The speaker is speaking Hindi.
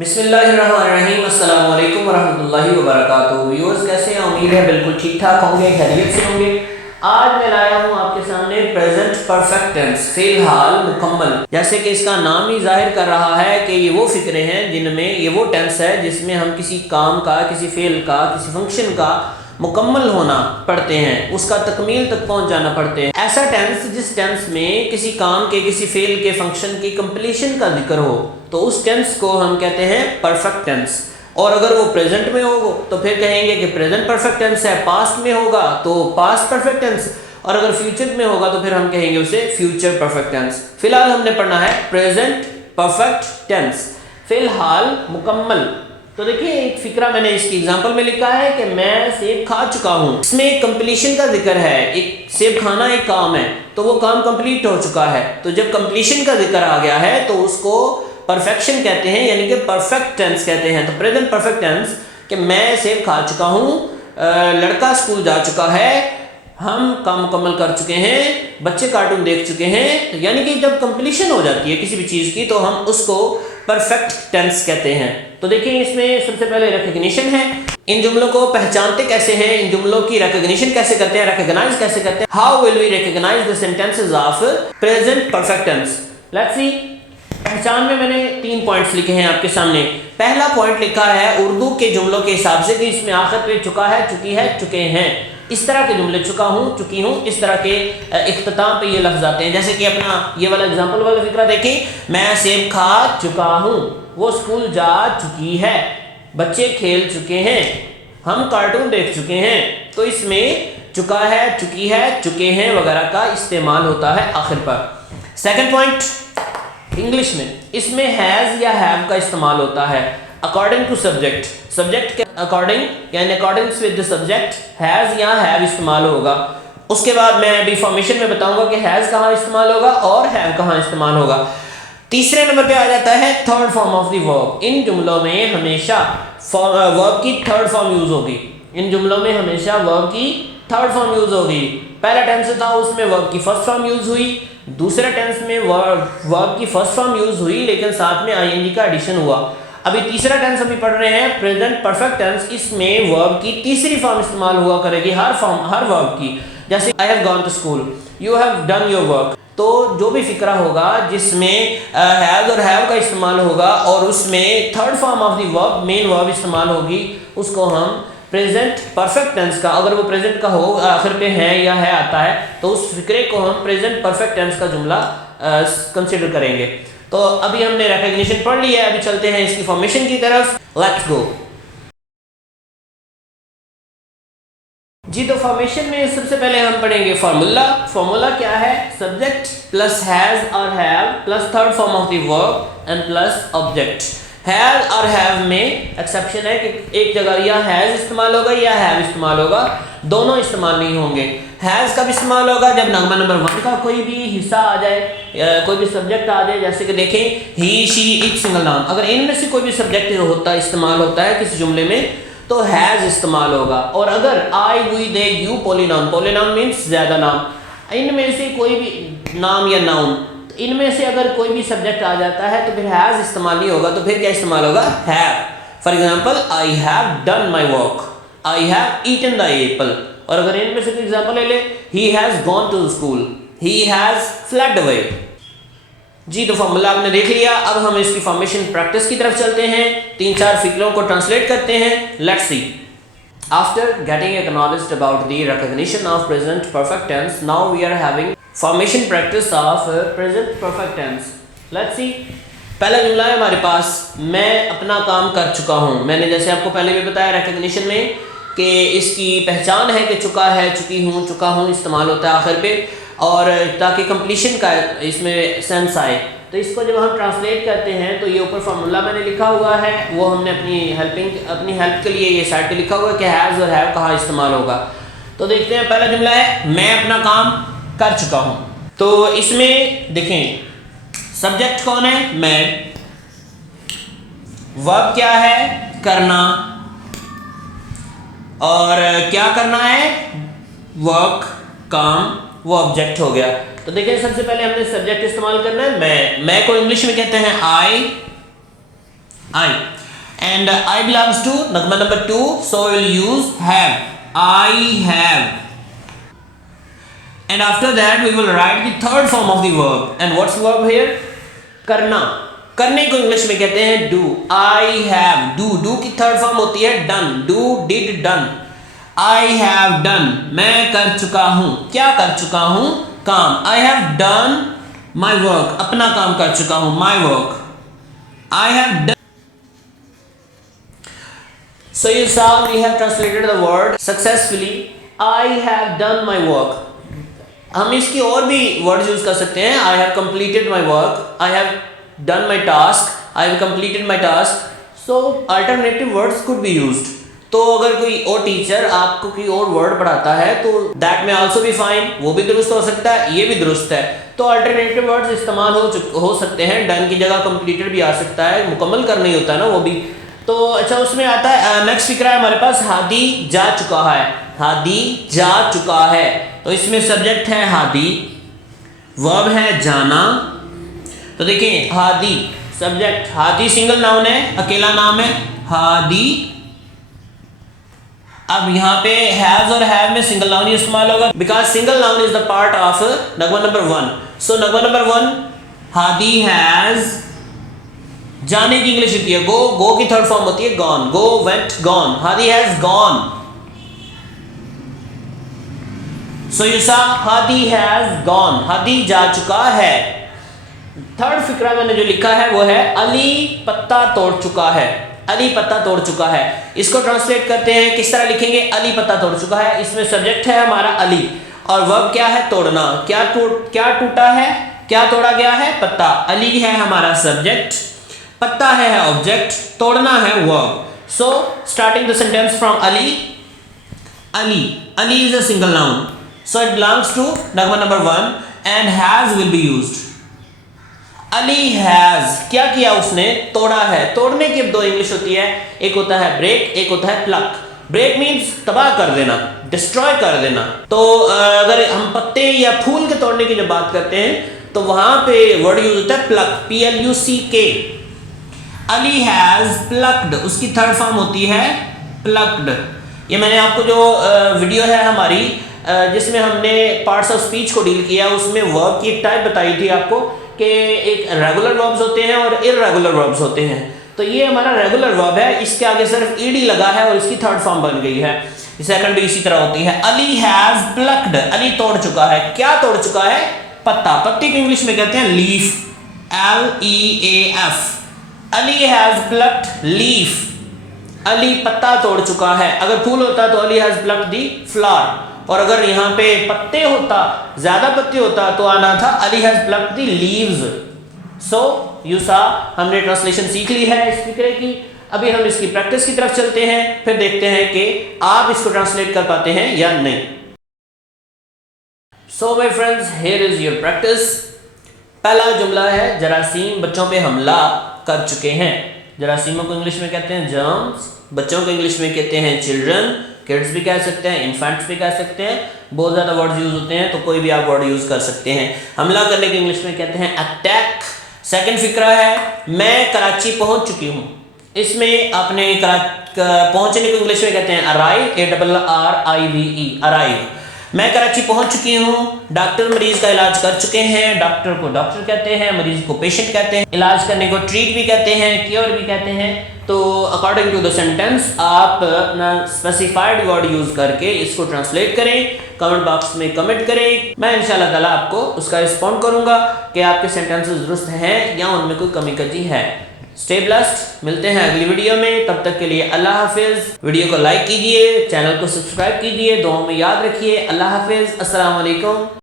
बिस्मिल्लाहिर्रहमानिर्रहीम अस्सलाम वालेकुम वरहमतुल्लाहि वबरकातुहू। व्यूअर्स कैसे हैं? उम्मीद है बिल्कुल ठीक ठाक होंगे, खैरियत से होंगे। आज मैं लाया हूँ आपके सामने प्रेजेंट परफेक्ट टेंस, फिलहाल मुकम्मल। जैसे कि इसका नाम ही जाहिर कर रहा है कि ये वो फिक्रे हैं जिनमें ये वो टेंस है जिसमें हम किसी काम का, किसी फेल का, किसी फंक्शन का मुकम्मल होना पढ़ते हैं, उसका तकमील तक पहुंच जाना पड़ते हैं। ऐसा टेंस जिस टेंस में किसी काम के, किसी फेल के, फंक्शन की कंप्लीशन का जिक्र हो, तो उस टेंस को हम कहते हैं परफेक्ट टेंस। और अगर वो प्रेजेंट में हो तो फिर कहेंगे कि प्रेजेंट परफेक्ट टेंस है। पास्ट में होगा तो पास्ट परफेक्ट टेंस, और अगर फ्यूचर में होगा तो फिर हम कहेंगे उसे फ्यूचर परफेक्ट टेंस। फिलहाल हमने पढ़ना है प्रेजेंट परफेक्ट टेंस, फिलहाल मुकम्मल। तो देखिए एक फिक्रा मैंने इसकी एग्जांपल में लिखा है कि मैं सेब खा चुका हूँ। इसमें कंप्लीशन का जिक्र है, एक सेब खाना एक काम है, तो वो काम कंप्लीट हो चुका है। तो जब कंप्लीशन का जिक्र आ गया है तो उसको परफेक्शन कहते हैं, यानी कि परफेक्ट टेंस कहते हैं। तो प्रेजेंट परफेक्ट टेंस कि मैं सेब खा चुका हूँ, लड़का स्कूल जा चुका है, हम काम मुकम्मल कर चुके हैं, बच्चे कार्टून देख चुके हैं। यानी कि जब कंप्लीशन हो जाती है किसी भी चीज़ की तो हम उसको परफेक्ट टेंस कहते हैं। तो देखिए इसमें सबसे पहले रिकग्निशन है। इन जुमलों को पहचानते कैसे हैं, इन जुमलों की रिकग्निशन कैसे करते हैं, रिकॉग्नाइज कैसे करते हैं। How will we recognize the sentences of present perfect tense. Let's see. पहचान में मैंने 3 पॉइंट्स लिखे हैं आपके सामने। पहला पॉइंट लिखा है उर्दू के जुमलों के हिसाब से कि इसमें आखिर पे चुका है, चुकी है, चुके हैं, इस तरह के जुमले, चुका हूँ, चुकी हूँ, इस तरह के इख्तिताम पे ये लफ्ज़ आते हैं। जैसे कि अपना ये वाला एग्जांपल वाला फिक्रा देखिए, मैं सेब खा चुका हूँ, वो स्कूल जा चुकी है, बच्चे खेल चुके हैं, हम कार्टून देख चुके हैं। तो इसमें चुका है, चुकी है, चुके हैं वगैरह का इस्तेमाल होता है आखिर पर। सेकंड पॉइंट, इंग्लिश में इसमें हैज़ या हैव का इस्तेमाल होता है अकॉर्डिंग टू सब्जेक्ट। सब्जेक्ट के अकॉर्डिंग यानी according with the subject has या हैव इस्तेमाल होगा। उसके बाद मैं अभी फॉर्मेशन में बताऊंगा कि हैज़ कहाँ इस्तेमाल होगा और हैव कहाँ इस्तेमाल होगा। तीसरे नंबर पे आ जाता है third form of the verb. इन जुमलों में हमेशा वर्ब की थर्ड फॉर्म यूज होगी। इन जुमलों में हमेशा वर्ब की थर्ड फॉर्म यूज होगी। पहला टेंस था उसमें वर्ब की फर्स्ट फॉर्म यूज हुई, दूसरे टेंस में वर्ब की फर्स्ट फॉर्म यूज हुई लेकिन साथ में आईएनजी का एडिशन हुआ। अभी तीसरा टेंस अभी पढ़ रहे हैं प्रेजेंट परफेक्ट टेंस। इसमें वर्ब की तीसरी फॉर्म इस्तेमाल हुआ करेगी, हर वर्ब की। जैसे I have gone to school, you have done your work. तो जो भी फिक्रा होगा जिसमें हैव और हैव का इस्तेमाल होगा और उसमें third form of the verb, main verb इस्तेमाल होगी, उसको हम प्रेजेंट परफेक्ट टेंस का, अगर वो प्रेजेंट का हो, आखिर पे है या है आता है, तो उस फिक्रे को हम प्रेजेंट परफेक्ट टेंस का जुमला कंसिडर करेंगे। तो अभी हमने रिकॉग्निशन पढ़ लिया है, अभी चलते हैं इसकी फॉर्मेशन की तरफ। लेट्स गो जी। तो फॉर्मेशन में सबसे पहले हम पढ़ेंगे फार्मूला। फार्मूला क्या है? सब्जेक्ट प्लस हैज और have plus third form of the verb and plus object. Has और हैव में एक्सेप्शन है कि एक जगह या हैज इस्तेमाल होगा या हैव इस्तेमाल होगा, दोनों इस्तेमाल नहीं होंगे। हैज कब इस्तेमाल होगा? जब नगमा नंबर 1 का कोई भी हिस्सा आ जाए, कोई भी सब्जेक्ट आ जाए। जैसे कि देखें ही, शी, इट, सिंगल नाउन, अगर इनमें से कोई भी सब्जेक्ट होता इस्तेमाल होता है किसी जुमले में तो हैज इस्तेमाल होगा। और अगर आई, वी, दे, यू पोलिनाउन, पोलिनाउन मीन्स ज्यादा नाम, इनमें से कोई भी नाम या नाउन, इनमें से अगर कोई भी सब्जेक्ट आ जाता है तो फिर हैज इस्तेमाल नहीं होगा, तो फिर क्या इस्तेमाल होगा? Have. For example I have done my work, I have eaten the apple. और अगर इनमें से कोई एग्जाम्पल ले ले, he has gone to school, he has flood away. जी तो फॉर्मूला आपने देख लिया। अब हम इसकी फॉर्मेशन प्रैक्टिस की तरफ चलते हैं, 3-4 फिक्रों को ट्रांसलेट करते हैं। Let's see. After getting acknowledged about the recognition of present perfect tense, now we are having formation practice of present perfect tense. Let's see. पहला जुमला है हमारे पास, मैं अपना काम कर चुका हूँ। मैंने जैसे आपको पहले भी बताया रिकॉग्निशन में कि इसकी पहचान है कि चुका है, चुकी हूँ, चुका हूँ इस्तेमाल होता है आखिर पे, और ताकि कंप्लीशन का इसमें सेंस आए। तो इसको जब हम ट्रांसलेट करते हैं तो ये ऊपर फार्मूला मैंने लिखा हुआ है, वो हमने अपनी हेल्प के लिए ये साइड पे लिखा हुआ है कि हैज़ और हैव कहाँ इस्तेमाल होगा। तो देखते हैं। पहला जुमला है मैं अपना काम कर चुका हूँ। तो इसमें देखें सब्जेक्ट कौन है? मैं। वर्ब क्या है? करना। और क्या करना है? वर्क, काम, वो ऑब्जेक्ट हो गया। तो देखिए सबसे पहले हमने सब्जेक्ट इस्तेमाल करना है मैं को इंग्लिश में कहते हैं आई, I. And I belongs to nagma number 2, so we will use have. I have. And after that we will write the third form of the verb. And what's the verb here? करना. करने को इंग्लिश में कहते हैं do. I have. Do की थर्ड फॉर्म होती है done. Do, did, done. I have done. मैं कर चुका हूं. क्या कर चुका हूं? काम. I have done my work. अपना काम कर चुका हूं. My work. I have done. So you saw we have translated the word successfully. I have done my work. हम इसकी और भी वर्ड्स यूज कर सकते हैं. I have completed my work. I have done my task. I have completed my task. So alternative words could be used. तो अगर कोई और टीचर आपको कोई और वर्ड पढ़ाता है तो दैट में आल्सो भी फाइन, वो भी दुरुस्त हो सकता है, ये भी दुरुस्त है. तो अल्टरनेटिव वर्ड्स इस्तेमाल हो सकते हैं. डन की जगह कंप्लीटेड भी आ सकता है, मुकम्मल करना ही होता है ना वो भी. तो अच्छा उसमें आता है नेक्स्ट फिक्रा है हमारे पास हादी जा चुका है. हादी जा चुका है, तो इसमें सब्जेक्ट है हादी, वर्ब है जाना. तो देखिए Hadi subject, Hadi single noun है, अकेला नाम है हादी. अब यहाँ पे हैज और हैव में सिंगल नाउन ही इस्तेमाल होगा because single noun is the part of Nagma number 1. So Nagma number 1 Hadi has. जाने की इंग्लिश होती है गो. गो की थर्ड फॉर्म होती है gone. Go, went, gone. Hadi has gone. So you सा हादी हैज गॉन. हादी जा चुका है. थर्ड फिक्रा मैंने जो लिखा है वो है अली पत्ता तोड़ चुका है. अली पत्ता तोड़ चुका है. इसको ट्रांसलेट करते हैं, किस तरह लिखेंगे? अली पत्ता तोड़ चुका है. इसमें सब्जेक्ट है हमारा अली और वर्ब क्या है? तोड़ना. क्या टूटा है? क्या तोड़ा गया है? पत्ता. अली है हमारा सब्जेक्ट, पत्ता है ऑब्जेक्ट, तोड़ना है verb. So starting the sentence from Ali. Ali. Ali is a single noun, so it belongs to Nagma number 1 and has will be used. Ali has क्या किया? उसने तोड़ा है. तोड़ने की अब दो इंग्लिश होती है, एक होता है ब्रेक, एक होता है प्लक. ब्रेक मीन्स तबाह कर देना, डिस्ट्रॉय कर देना. तो अगर हम पत्ते या फूल के तोड़ने की जब बात करते हैं तो वहां पे वर्ड यूज होता है pluck, PLUCK. Ali has plucked, उसकी थर्ड फॉर्म होती है प्लक्ड. ये मैंने आपको जो वीडियो है हमारी जिसमें हमने पार्ट्स ऑफ स्पीच को डील किया उसमें वर्ब की एक टाइप बताई थी आपको कि एक रेगुलर वर्ब्स होते हैं और इर्रेगुलर वर्ब्स होते हैं. तो ये हमारा रेगुलर वर्ब है, इसके आगे सिर्फ ईडी लगा है और इसकी थर्ड फॉर्म बन गई है. सेकंड भी इसी तरह होती है. Ali has plucked. अली तोड़ चुका है. क्या तोड़ चुका है? पत्ता. पत्ती को इंग्लिश में कहते हैं leaf, LEAF. Ali has plucked leaf. Ali पत्ता तोड़ चुका है. अगर फूल होता तो Ali has plucked the flower, और अगर यहाँ पे पत्ते होता, ज्यादा पत्ते होता तो आना था Ali has plucked the leaves. So you सा हमने ट्रांसलेशन सीख ली है इस फिक्रे की. अभी हम इसकी प्रैक्टिस की तरफ चलते हैं, फिर देखते हैं कि आप इसको ट्रांसलेट कर पाते हैं या नहीं. So my friends, here is your practice. पहला जुमला है जरासीम बच्चों पे हमला कर चुके हैं. जरासीमों को इंग्लिश में कहते हैं जर्म्स, बच्चों को इंग्लिश में कहते हैं चिल्ड्रन. किड्स भी कह सकते हैं, इन्फेंट्स भी कह सकते हैं. बहुत ज़्यादा वर्ड्स यूज होते हैं तो कोई भी आप वर्ड यूज कर सकते हैं. हमला करने के इंग्लिश में कहते हैं अटैक. सेकंड फिक्रा है मैं कराची पहुंच चुकी हूं. इसमें आपने पहुंचने को इंग्लिश में कहते हैं अराइव, ARRIVE, अराइव. मैं कराची पहुंच चुकी हूँ. डॉक्टर मरीज का इलाज कर चुके हैं. डॉक्टर को डॉक्टर कहते हैं, मरीज को पेशेंट कहते हैं. इलाज करने को ट्रीट भी कहते हैं, क्योर भी कहते हैं. तो अकॉर्डिंग टू द सेंटेंस आप अपना स्पेसिफाइड वर्ड यूज करके इसको ट्रांसलेट करें. कमेंट बॉक्स में कमेंट करें. मैं इंशाल्लाह ताला आपको उसका रिस्पॉन्ड करूंगा कि आपके सेंटेंसेस दुरुस्त हैं या उनमें कोई कमी कजी है. Stay blessed. मिलते हैं अगली वीडियो में. तब तक के लिए अल्लाह हाफिज. वीडियो को लाइक कीजिए, चैनल को सब्सक्राइब कीजिए, दुआओं में याद रखिए. अल्लाह हाफिज. अस्सलाम वालेकुम.